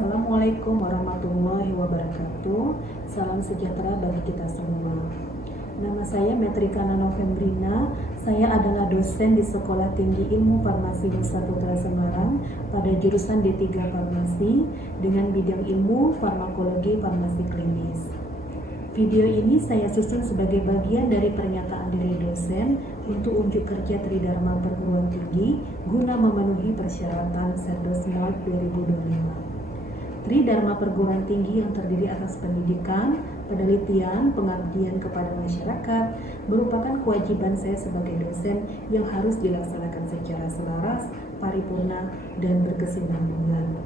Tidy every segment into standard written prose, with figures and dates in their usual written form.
Assalamualaikum warahmatullahi wabarakatuh. Salam sejahtera bagi kita semua. Nama saya Metrikana Novembrina. Saya adalah dosen di Sekolah Tinggi Ilmu Farmasi Nusa Putra Semarang pada jurusan D3 Farmasi dengan bidang ilmu farmakologi farmasi klinis. Video ini saya susun sebagai bagian dari pernyataan diri dosen untuk unjuk kerja Tridharma Perguruan Tinggi guna memenuhi persyaratan Serdosmart 2025. Tridharma Perguruan Tinggi yang terdiri atas pendidikan, penelitian, pengabdian kepada masyarakat merupakan kewajiban saya sebagai dosen yang harus dilaksanakan secara selaras, paripurna, dan berkesinambungan.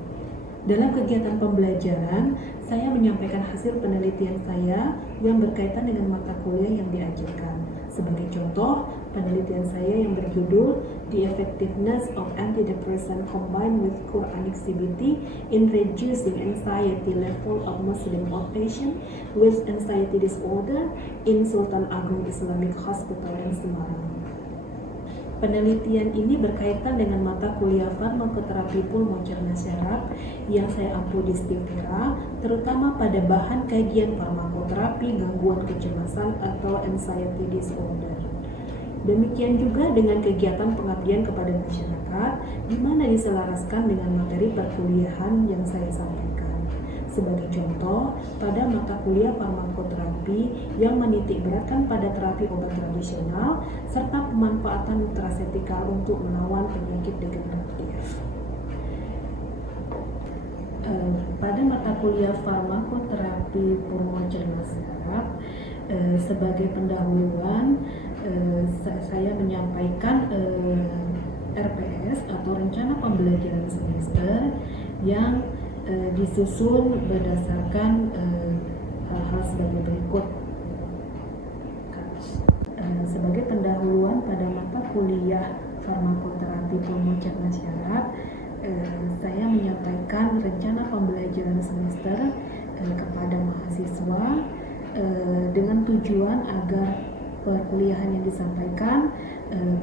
Dalam kegiatan pembelajaran, saya menyampaikan hasil penelitian saya yang berkaitan dengan mata kuliah yang diajarkan. Sebagai contoh, penelitian saya yang berjudul The Effectiveness of Antidepressant Combined with Quranic CBT in Reducing Anxiety Level of Muslim Outpatient with Anxiety Disorder in Sultan Agung Islamic Hospital in Semarang. Penelitian ini berkaitan dengan mata kuliah farmakoterapi pulmoner syarat yang saya ampu di Stivera, terutama pada bahan kajian farmakoterapi gangguan kecemasan atau anxiety disorder. Demikian juga dengan kegiatan pengabdian kepada masyarakat, di mana diselaraskan dengan materi perkuliahan yang saya sampaikan. Sebagai contoh, pada mata kuliah farmakoterapi yang menitik beratkan pada terapi obat tradisional serta pemanfaatan nutrasetikal untuk melawan penyakit degeneratif. Pada mata kuliah farmakoterapi pulmoner syarat, sebagai pendahuluan saya menyampaikan RPS atau rencana pembelajaran semester yang disusun berdasarkan hal-hal sebagai berikut. Sebagai pendahuluan pada mata kuliah farmakoterapi pulmoner syarat, saya menyampaikan rencana pembelajaran semester kepada mahasiswa dengan tujuan agar perkuliahan yang disampaikan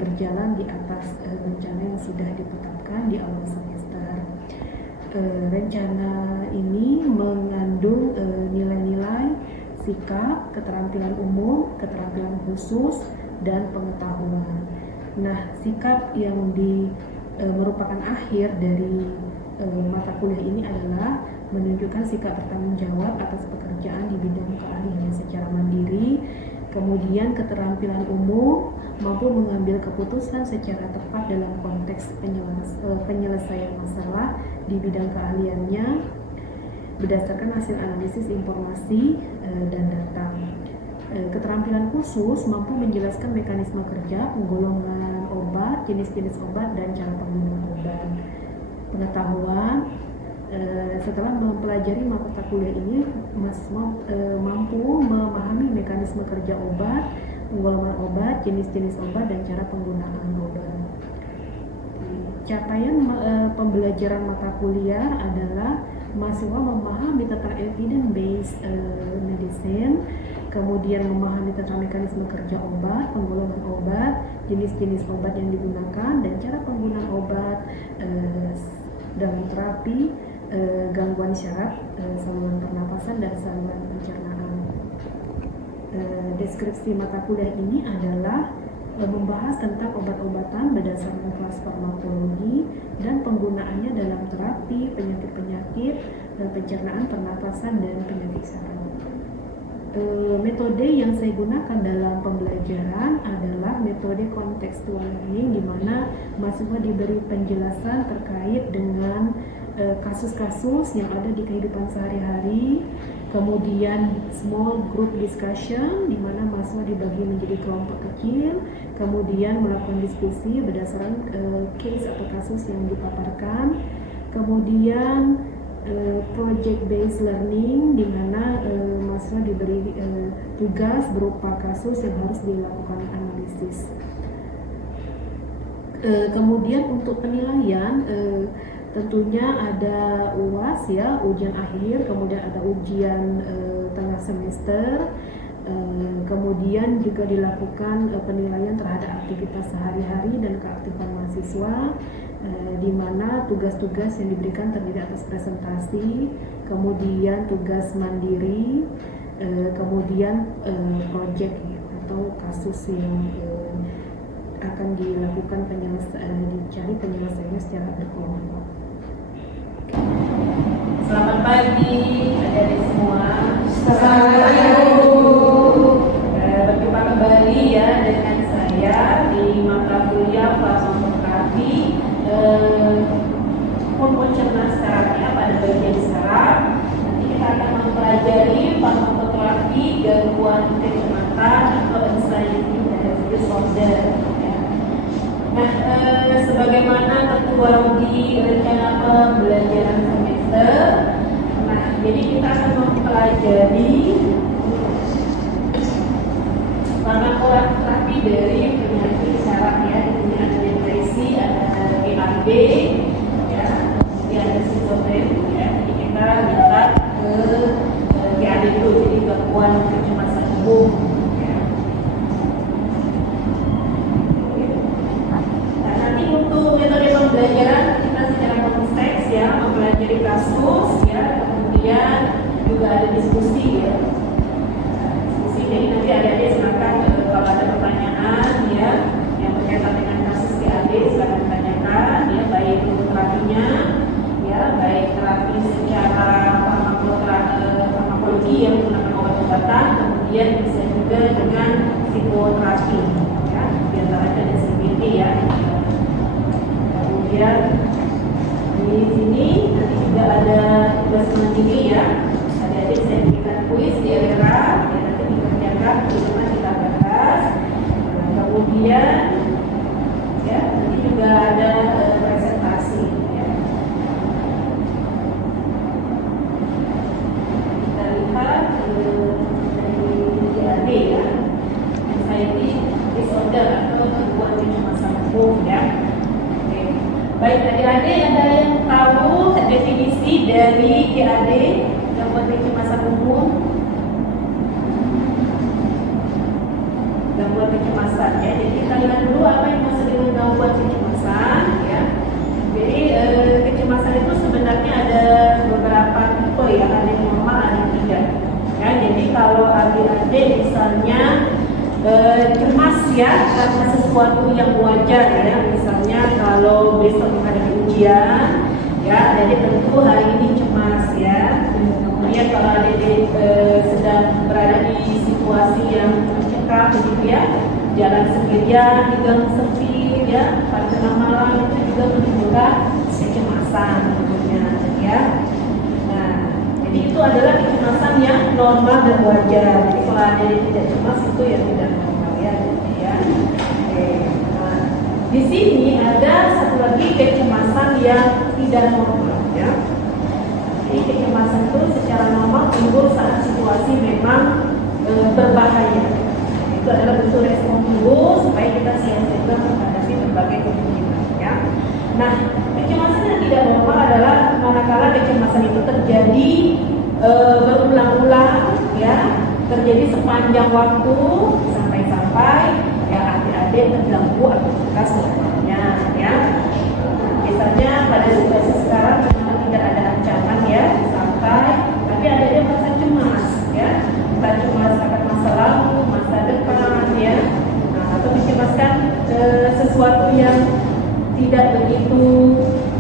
berjalan di atas rencana yang sudah ditetapkan di awal semester. Rencana ini mengandung nilai-nilai sikap, keterampilan umum, keterampilan khusus, dan pengetahuan. Nah, sikap yang merupakan akhir dari mata kuliah ini adalah menunjukkan sikap bertanggung jawab atas pekerjaan di bidang keahlian secara mandiri. Kemudian keterampilan umum, mampu mengambil keputusan secara tepat dalam konteks penyelesaian masalah di bidang keahliannya berdasarkan hasil analisis informasi dan data. Keterampilan khusus mampu menjelaskan mekanisme kerja, penggolongan obat, jenis-jenis obat, dan cara penggunaan obat. Pengetahuan, setelah mempelajari mata kuliah ini, mahasiswa mampu memahami mekanisme kerja obat, penggolongan obat, jenis-jenis obat, dan cara penggunaan obat. Capaian pembelajaran mata kuliah adalah mahasiswa memahami tentang evidence-based medicine, kemudian memahami tentang mekanisme kerja obat, penggolongan obat, jenis-jenis obat yang digunakan, dan cara penggunaan obat dalam terapi gangguan syarat saluran pernapasan dan saluran pencernaan. Deskripsi mata kuliah ini adalah membahas tentang obat-obatan berdasarkan kelas farmakologi dan penggunaannya dalam terapi penyakit-penyakit pencernaan, pernapasan, dan penyakit saraf. Metode yang saya gunakan dalam pembelajaran adalah metode contextual learning, di mana mahasiswa diberi penjelasan terkait dengan kasus-kasus yang ada di kehidupan sehari-hari, kemudian small group discussion, di mana mahasiswa dibagi menjadi kelompok kecil, kemudian melakukan diskusi berdasarkan case atau kasus yang dipaparkan, kemudian project based learning, di mana mahasiswa diberi tugas berupa kasus yang harus dilakukan analisis. Kemudian untuk penilaian, tentunya ada UAS ya, ujian akhir, kemudian ada ujian tengah semester, kemudian juga dilakukan penilaian terhadap aktivitas sehari-hari dan keaktifan mahasiswa, di mana tugas-tugas yang diberikan terdiri atas presentasi, kemudian tugas mandiri, kemudian proyek atau kasus yang akan dilakukan dicari penyelesaiannya secara berkelompok. Selamat pagi adik-adik semua. Selamat pagi. Berjumpa kembali ya dengan saya di mata kuliah farmakografi hormon cernas sarafnya pada bagian saraf. Nanti kita akan mempelajari farmakografi gangguan kecemasan atau anxiety disorder. Nah, sebagaimana tertuang di rencana pembelajaran semester, nah, jadi kita akan mempelajari farmakografi dari penyakit saraf ya. Di sini ada depresi, ada GAD, ya, nanti ada skizofren ya. Jadi kita lihat ke GAD dulu, jadi gangguan kecemasan umum. Untuk metode pembelajaran kita secara konteks ya, mempelajari kasus ya, kemudian juga ada diskusi ya. Diskusi, jadi nanti adik-adik silakan kalau ada pertanyaan ya yang berkaitan dengan kasus GAD silakan tanyakan ya, baik untuk terapinya ya, baik terapi secara farmakologi yang menggunakan obat-obatan, kemudian bisa juga dengan psikoterapi ya, diantaranya ada CBT ya. Kemudian di sini nanti juga ada tugas mandiri ya. Adik-adik saya berikan kuis di era ya, nanti dikerjakan bagaimana kita bahas. Kemudian ya nanti juga ada presentasi ya. Kita lihat dari GAD ya, anxiety disorder atau gangguan kecemasan umum ya. Baik adik-adik, ada yang tahu definisi dari GAD, gangguan kecemasan umum? Gangguan kecemasan ya. Jadi kita lihat dulu apa yang maksud dengan gangguan kecemasan ya. Jadi kecemasan itu sebenarnya ada beberapa tipe ya, ada yang normal, ada yang tidak. Ya, jadi kalau adik-adik misalnya cemas ya karena sesuatu yang wajar ya, misalnya kalau besok menghadapi ujian ya, jadi tentu hari ini cemas ya. Kemudian kalau adik sedang berada di situasi yang mencekam begitu ya, jalan sendirian di gang sepi ya, pada tengah malam, itu juga menunjukkan kecemasan tentunya ya. Nah, jadi itu adalah kecemasan yang normal dan wajar. Jadi kalau ada yang tidak cemas itu yang tidak normal ya, gitu ya. Oke. Nah, di sini ada satu lagi kecemasan yang tidak normal ya. Jadi kecemasan itu secara normal timbul saat situasi memang berbahaya. Itu adalah bentuk respon tubuh supaya kita siap-siap menghadapi berbagai kemungkinan ya. Nah, kecemasan yang tidak normal adalah manakala kecemasan itu terjadi berulang-ulang ya, terjadi sepanjang waktu sampai ya adik-adik terganggu aktivitas normalnya ya. Misalnya pada situasi sekarang memang tidak ada ancaman ya, sampai tapi adik-adik merasa cemas ya, entah cemas akan masa lalu, masa depan ya, atau mencemaskan sesuatu yang tidak begitu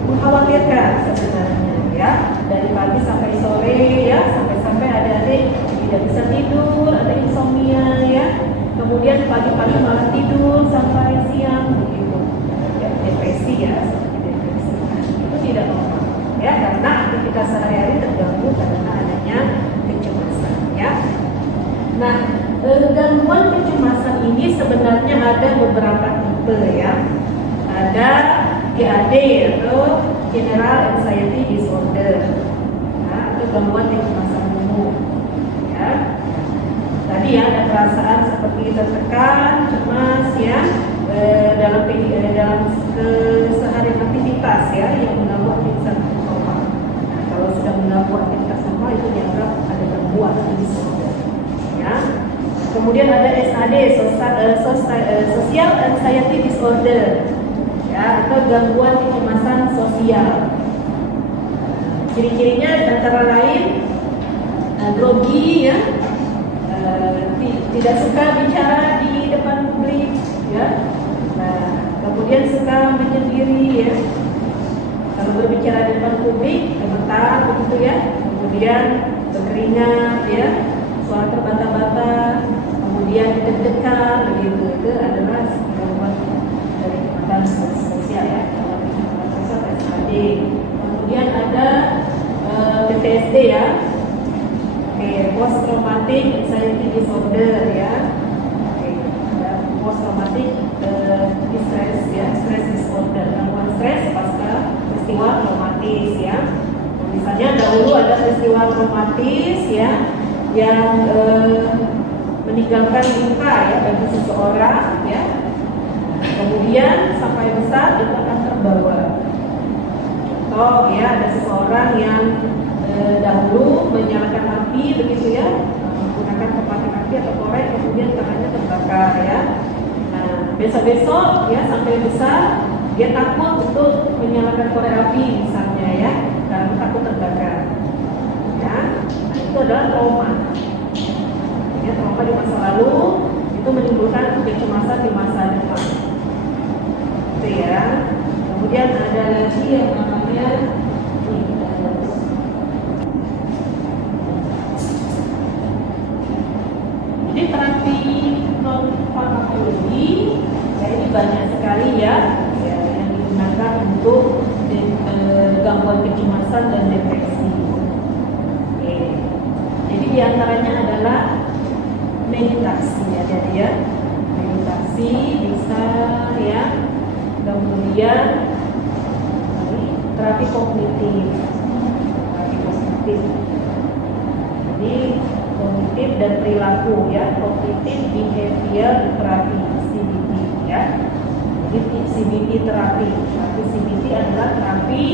mengkhawatirkan sebenarnya ya, dari pagi sampai sore ya, sampai adik-adik tidak bisa tidur, ada insomnia ya, kemudian pagi-pagi malah tidur sampai siang begitu ya, depresi ya, seperti depresi itu tidak normal ya, karena aktivitas sehari-hari terganggu karena adanya kecemasan ya. Nah, gangguan kecemasan ini sebenarnya ada beberapa tipe ya. Ada GAD atau General Anxiety Disorder, nah, atau gangguan kecemasan umum. Ya. Tadi ya ada perasaan seperti tertekan, cemas ya dalam keseharian aktivitas ya yang mengganggu aktivitas normal. Nah, kalau sudah mengganggu aktivitas normal itu dianggap ada gangguan disorder. Ya. Kemudian ada SAD, Social Anxiety Disorder. Ya, ya, atau gangguan kecemasan sosial. Ciri-cirinya antara lain grogi, ya, tidak suka bicara di depan publik, ya. Nah, kemudian suka menyendiri, ya. Kalau berbicara di depan publik, gemetar begitu, ya. Kemudian berkeringat, ya, suara terbata-bata, kemudian deg-degan begitu. Itu adalah gangguan dari kecemasan sosial, ya. Kemudian ada PTSD, ya. Post traumatic anxiety disorder, ya. Ada post traumatic stress, ya, stress disorder, gangguan stres pasca peristiwa traumatis, ya. Misalnya dahulu ada peristiwa traumatis, ya, yang meninggalkan luka, ya, bagi seseorang, ya. Kemudian sampai besar itu akan terbawa. Contoh, ya, ada seseorang yang dahulu menyalakan api begitu, ya, menggunakan kepakan api atau korek, kemudian tangannya terbakar, ya. Nah, besok-besok, ya, sampai besar dia takut untuk menyalakan korek api misalnya, ya, karena takut terbakar, ya. Nah, itu adalah trauma, ya, trauma di masa lalu itu menimbulkan kecemasan di masa depan, itu, ya. Kemudian ada lagi yang namanya jadi terapi non farmakologi, ya, ini banyak sekali, ya, yang digunakan untuk gangguan kecemasan dan depresi. Oke. Jadi diantaranya adalah meditasi, ya, jadi, ya, meditasi bisa, ya, kemudian terapi kognitif, jadi kognitif dan perilaku, ya, kognitif behavior terapi, CBT, ya. Jadi CBT terapi CBT adalah terapi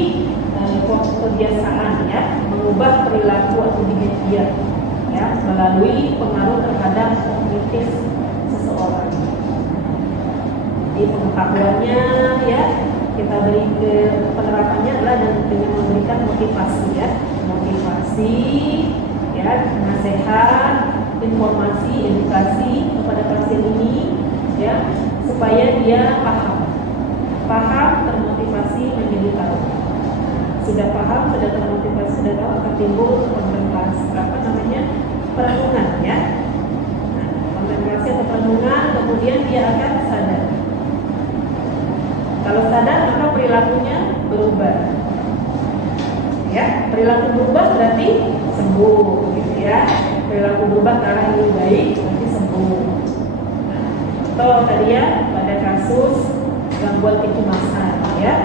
kebiasaan, ya, mengubah perilaku atau behavior, ya, melalui pengaruh terhadap kognitif seseorang. Jadi pengetahuannya, ya, kita beri ke penerapannya adalah dengan memberikan motivasi, ya, motivasi, ya, nasihat, informasi, edukasi kepada pasien ini, ya, supaya dia paham, termotivasi, menjadi tahu. Sudah paham, sudah termotivasi, sudah tahu, akan timbul perenungan, ya. Nah, kontemplasi atau perenungan, kemudian dia akan sadar. Kalau sadar, maka perilakunya berubah. Ya, perilaku berubah berarti sembuh, gitu, ya. Perilaku berubah ke arah yang lebih baik berarti sembuh. Nah, contoh tadi, ya, pada kasus gangguan kecemasan, ya.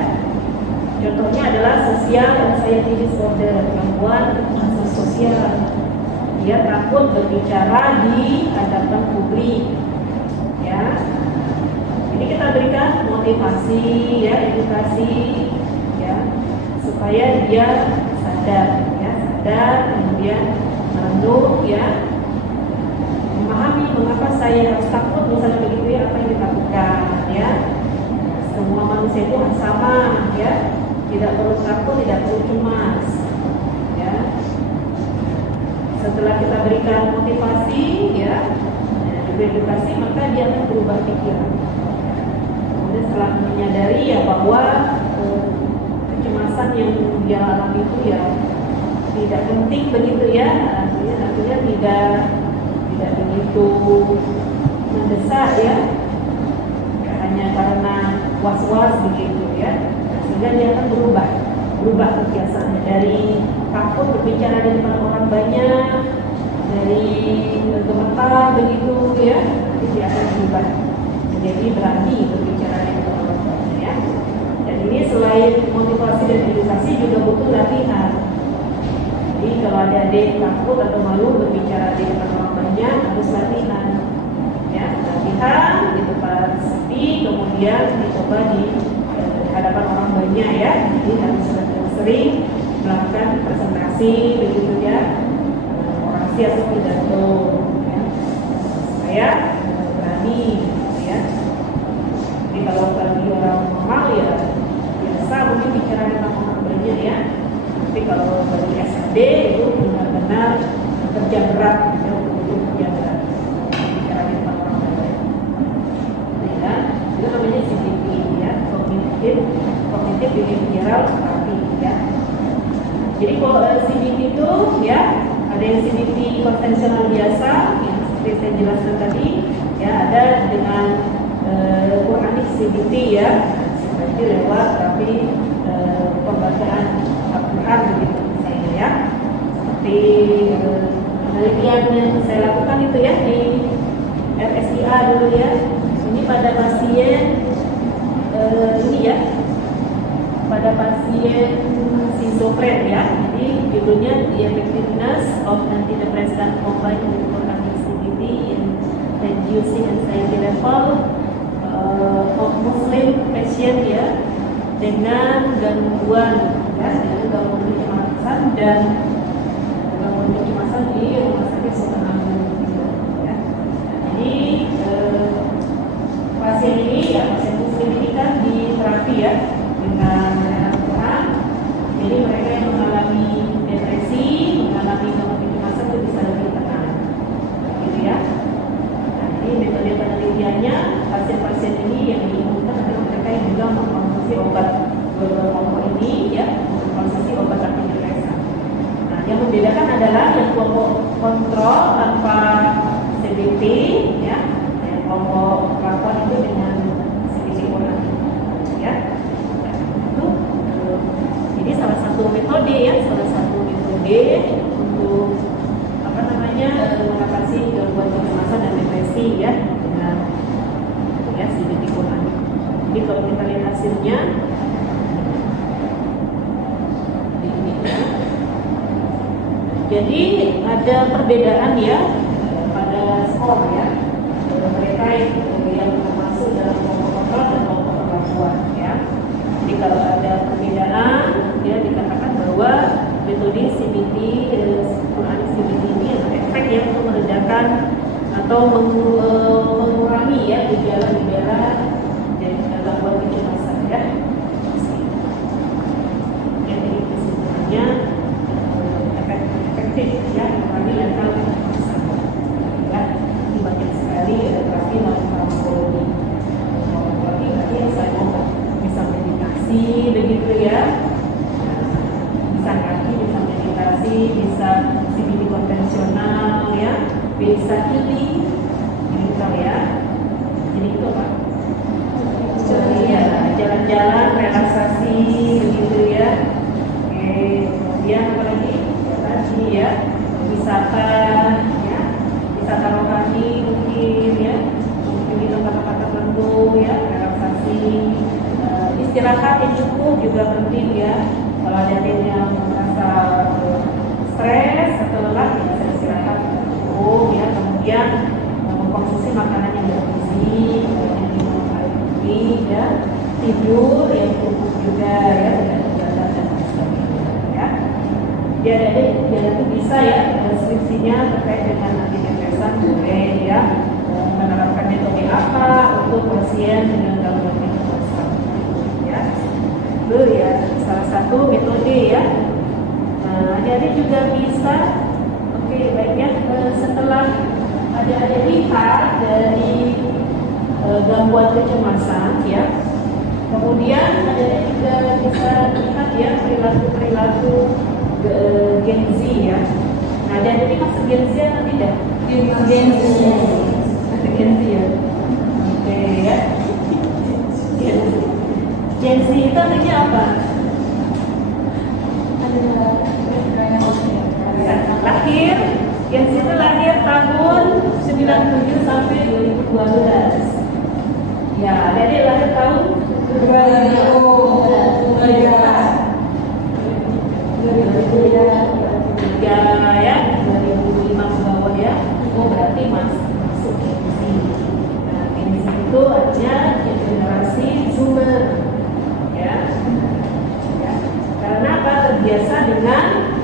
Contohnya adalah social anxiety disorder, gangguan kecemasan sosial. Dia takut berbicara di hadapan publik, ya. Ini kita berikan motivasi, ya, edukasi, ya, supaya dia sadar, ya, kemudian merenung, ya, memahami mengapa saya harus takut, misalnya begitu, ya, apa yang ditakutkan, ya. Semua manusia itu sama, ya, tidak perlu takut, tidak perlu cemas, ya. Setelah kita berikan motivasi, ya, juga edukasi, maka dia akan berubah pikiran. Kemudian setelah menyadari, ya, bahwa kecemasan yang dia alami itu, ya, tidak penting begitu, ya, artinya tidak begitu mendesak, ya, hanya karena was-was begitu, ya. Sehingga dia akan berubah kebiasaannya dari takut berbicara di depan orang banyak, dari gemetar begitu, ya, nanti dia akan berubah menjadi berani berbicara di depan orang banyak, ya. Dan ini selain motivasi dan edukasi juga butuh latihan. Jadi kalau adik-adik takut atau malu berbicara di depan orang banyak, harus latihan, ya, latihan di tempat sepi, kemudian dicoba di hadapan orang banyak, ya. Jadi harus sering melakukan presentasi begitu, ya, orasi atau pidato, ya, supaya berani, ya. Jadi kalau bagi orang normal, ya, SD itu benar-benar kerja berat ya, untuk menjaga pikiran orang lain. Ya, itu namanya CBT ya, cognitive behavioral therapy ya. Jadi kalau CBT itu ya ada yang CBT konvensional biasa yang seperti saya jelaskan tadi ya, ada dengan Quranic CBT ya, seperti lewat tapi pembacaan Al-Quran begitu misalnya ya, seperti penelitian yang saya lakukan itu ya di RSIA dulu ya, ini pada pasien ini ya, pada pasien schizofren ya, jadi judulnya The Effectiveness of Antidepressant Combined with Quranic CBT in Reducing Anxiety Level of Muslim Patient ya, dengan gangguan ya, dengan gangguan kecemasan dan gangguan kecemasan di rumah sakit Sultan Hamengkubuwono ya. Jadi pasien ini ya, pasien muslim ini kan di terapi ya dengan Al-Quran. Jadi mereka yang mengalami depresi, mengalami gangguan kecemasan itu bisa lebih tenang gitu ya. Nah, jadi metode penelitiannya pasien-pasien ini yang diumumkan adalah mereka yang juga mengkonsumsi obat kelompok ini ya, mengkonsumsi obat antidepresan. Nah, yang membedakan adalah yang kelompok kontrol tanpa CBT ya, yang kelompok pelakon itu dengan CBT Quran ya. Nah, itu jadi salah satu metode ya, salah satu metode untuk apa namanya mengatasi gangguan kecemasan dan depresi ya dengan ya CBT Quran. Jadi kalau kita lihat hasilnya ini ya. Jadi ada perbedaan ya pada skor ya mereka yang masuk dalam kelompok kontrol dan kelompok perlakuan ya. Jadi kalau ada perbedaan ya dikatakan bahwa metode CBT Quranic CBT ini ada efek ya untuk meredakan atau mengurangi ya gejala-gejala dan gangguan kecemasan ya. Jadi kesimpulannya efektif ya mengurangi angka kecemasan. Ya, ini banyak sekali terapi melalui farmakologi. Farmakologi berarti yang saya mau bisa meditasi begitu ya. Bisa kaki, bisa meditasi, bisa CBT konvensional ya, bisa healing gitu ya. Jadi itu apa? Ya, jalan-jalan, relaksasi begitu ya. Oke, kemudian apa lagi? Tadi ya, wisata ya, wisata rohani mungkin ya, mungkin di tempat-tempat tertentu ya, relaksasi, istirahat yang cukup juga penting ya. Kalau ada yang merasa stres atau lelah, ya bisa istirahat cukup ya. Kemudian mengkonsumsi makanan yang bergizi, yang minum air putih ya, tidur yang cukup juga ya, tidak begadang dan sebagainya ya. Dia itu bisa ya deskripsinya terkait dengan antidepresan boleh ya, menerapkan metode apa untuk pasien dengan gangguan kecemasan ya. Itu ya salah satu metode ya. Nah, jadi juga bisa baiknya setelah ada lihat dari gangguan kecemasan ya, kemudian ada juga bisa lihat ya perilaku Gen Z ya. Nah, jadi ini masuk Gen Z atau tidak? Gen Z ya. Oke ya. Gen Z itu artinya apa? Lahir, Gen Z itu lahir tahun 97 sampai 2012. Ya, jadi lahir tahun 2003 ya, 2005 ke bawah ya. Oh, berarti masuk Gen Z. Nah, Gen Z itu artinya generasi Zoomer ya. Karena apa? Terbiasa dengan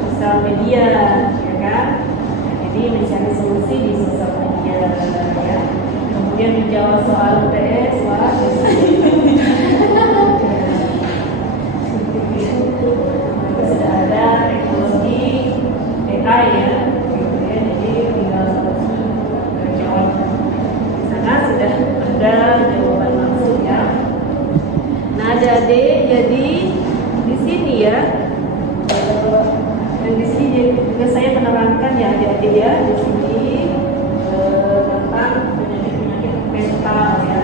sosial media ya kan. Jadi mencari solusi di sosial media ya. Kemudian menjawab soal UTS, wah sudah ada teknologi adik-adik, jadi di sini ya, dan di sini juga saya menerangkan ya adik-adik ya, di sini tentang penyakit-penyakit mental ya,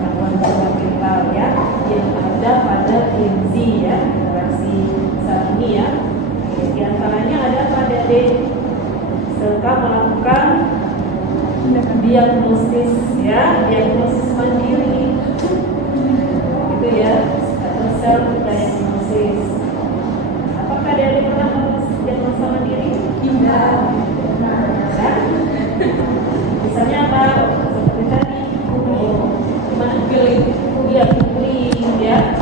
gangguan mental ya, yang ada pada Gen Z ya, generasi saat ini ya. Di antaranya ada pada adik serta melakukan diagnosis ya, diagnosis mandiri itu ya, atau self diagnosis. Apakah ada pernah diagnosa mandiri? Tidak. Misalnya apa? Seperti tadi, gimana pilih? Dia pilih ya.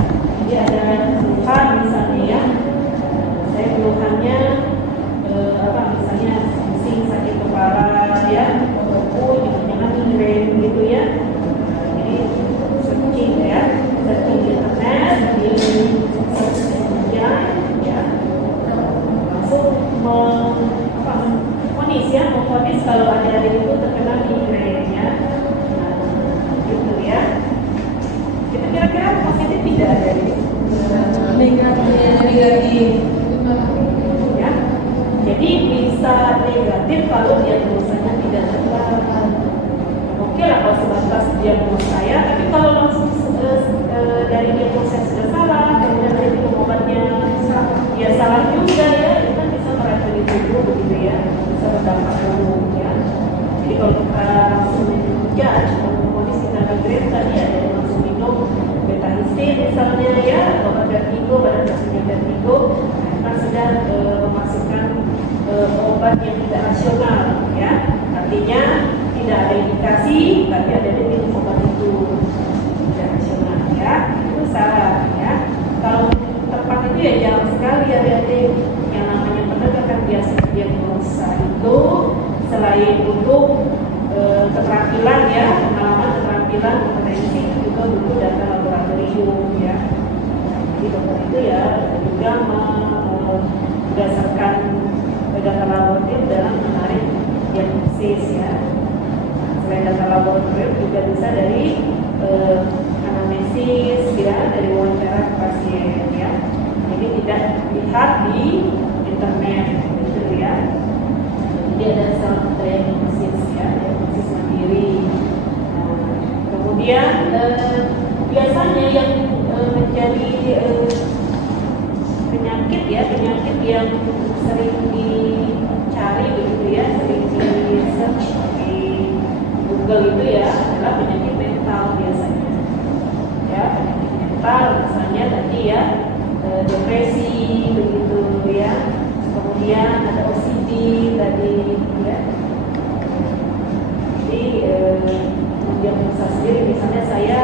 Jadi ada keluhan misalnya ya. Saya keluhannya apa? Misalnya pusing, sakit kepala ya, jangan migrain gitu ya. Jadi searching ya, searching di internet, di media ya, langsung memfonis ya, memfonis kalau ada itu terkena migrain ya. Gitu ya. Itu kira-kira positif tidak ada ini? Negatif. Ya. Jadi bisa negatif kalau diagnosanya tidak tepat. Oke lah kalau sebatas diagnosa ya, tapi kalau langsung dari diagnosa sudah salah, kemudian dari pengobatnya ya salah juga ya, itu kan bisa meracuni tubuh begitu ya, bisa berdampak buruk ya. Jadi kalau kita langsung menjudge, kalau memfonis kita migrain tadi ada yang langsung minum betahisin misalnya ya, atau vertigo, pada kasusnya vertigo, kan sudah memasukkan obat yang tidak rasional ya, artinya tidak ada indikasi tapi ada minum obat itu tidak rasional ya, itu salah ya. Kalau tepat itu ya jarang sekali ada yang namanya penegakan biasa diagnosa itu selain untuk keterampilan ya, pengalaman, keterampilan, kompetensi, juga butuh data laboratorium ya. Jadi dokter itu ya juga berdasarkan data laboratorium dalam menarik diagnosis ya. Selain data laboratorium juga bisa dari anamnesis ya, dari wawancara pasien ya. Jadi tidak lihat di internet gitu ya. Jadi ada self diagnosis ya, diagnosis mandiri. Kemudian biasanya yang menjadi penyakit ya, penyakit yang sering dicari begitu ya, sering di search di Google itu ya adalah penyakit mental biasanya ya, penyakit mental misalnya tadi ya, depresi begitu ya, kemudian ada OCD tadi ya. Jadi diagnosa sendiri misalnya saya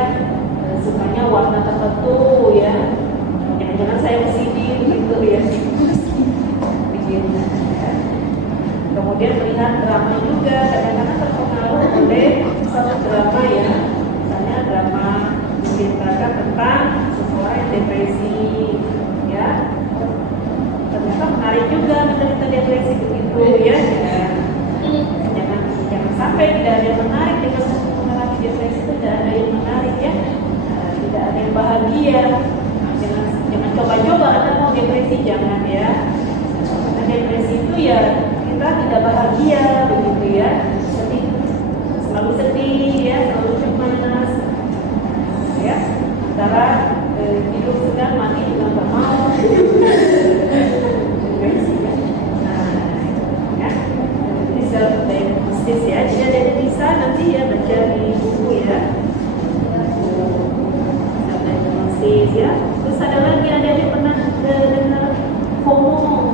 sukanya warna tertentu ya, jangan-jangan saya OCD gitu ya. Ya. Kemudian melihat drama juga, kadang-kadang terpengaruh oleh satu drama ya, misalnya drama menceritakan tentang seseorang yang depresi ya, ternyata menarik juga menderita depresi begitu ya. Jangan sampai tidak ada yang menarik dengan mengalami depresi, itu tidak ada yang menarik ya, tidak ada yang bahagia. Jangan coba-coba Anda mau depresi, jangan ya. Karena depresi itu ya kita tidak bahagia begitu ya, sedih, selalu sedih ya, selalu cemas ya, antara hidup sedang mati juga nggak mau. Nah ya, jadi self diagnosis ya, jadi ada bisa nanti ya baca di buku ya, self diagnosis ya. Terus ada lagi, ada yang pernah dengar FOMO?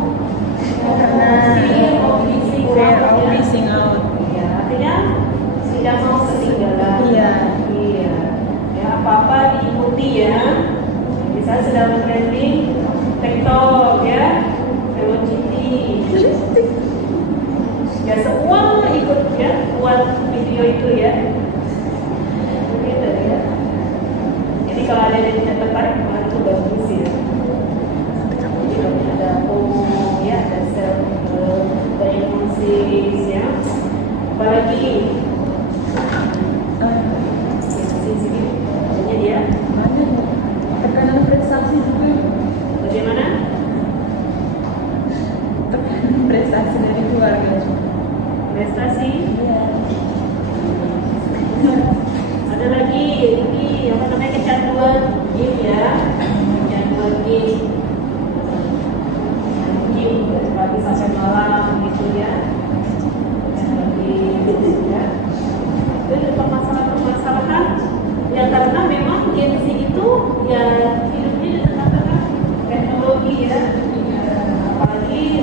Fear of missing out. Ya, artinya tidak mau ketinggalan. Iya. Ya, apa-apa diikuti ya. Misalnya sedang trending TikTok ya, velocity. Ya semua ikut ya, buat video itu ya. Begitu ya. Jadi kalau ada yang tidak tertarik, malah itu bagus ya. Jadi ada FOMO ya, ada self diagnosis ya. Apalagi sini adanya dia. kecanduan game ya, kecanduan game, pagi sampai malam gitu ya, ya. Itu permasalahan ya, karena memang Gen Z itu ya hidupnya di tengah-tengah teknologi ya, apalagi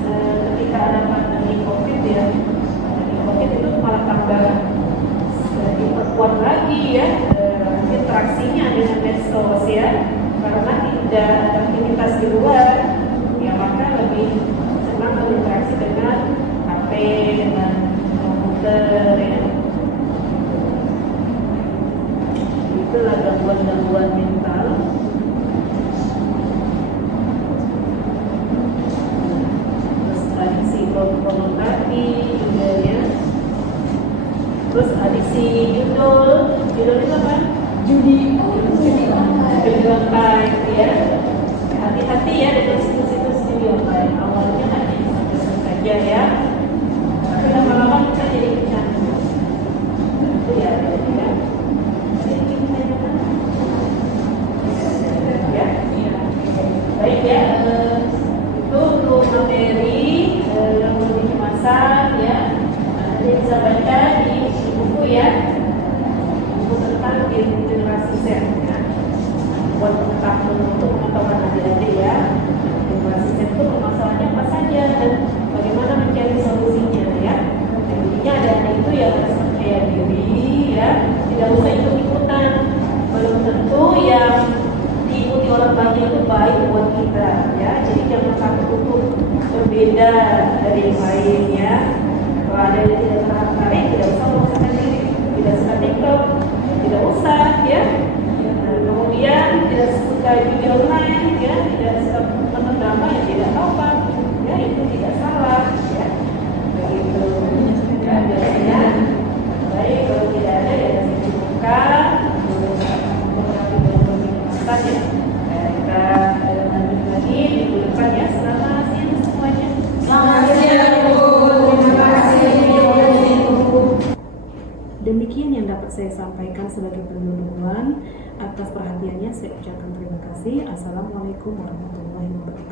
ketika ada pandemi COVID ya, pandemi COVID itu malah tambah diperkuat lagi ya interaksinya dengan medsos ya, karena tidak ada aktivitas di luar ya, maka lebih senang berinteraksi dengan HP, dengan komputer ya. Itulah gangguan-gangguan mental. Terus adiksi pornografi juga ya. Terus adiksi judul itu apa? Judi online ya. Hati-hati ya dengan situs-situs judi online. Awalnya hanya iseng-iseng saja ya, tapi lama-lama bisa jadi kecanduan. Itu ya, ya. Baik ya, itu untuk materi gangguan kecemasan ya, nanti bisa baca di buku ya, buku tentang generasi Z ya, buat untuk pengetahuan adik-adik ya. Generasi Z itu permasalahannya apa saja dan bagaimana mencari solusinya ya. Intinya adik-adik itu ya harus percaya diri ya, tidak usah ikut-ikutan. Belum tentu yang diikuti orang banyak itu baik buat kita ya, jadi jangan takut untuk berbeda dari yang lain ya. Kalau ada yang tidak tertarik, tidak usah memaksakan diri, tidak suka TikTok, tidak usah ya. Kemudian tidak suka judi online ya, tidak suka nonton drama ya, tidak apa ya, itu tidak salah ya, begitu ya. Biasanya baik, kalau tidak ada ya saya cukupkan ya. Kita lanjut lagi minggu depan ya. Selamat siang semuanya. Selamat siang Bu. Terima kasih. Demikian yang dapat saya sampaikan sebagai penutupan. Atas perhatiannya saya ucapkan terima kasih. Assalamualaikum warahmatullahi wabarakatuh.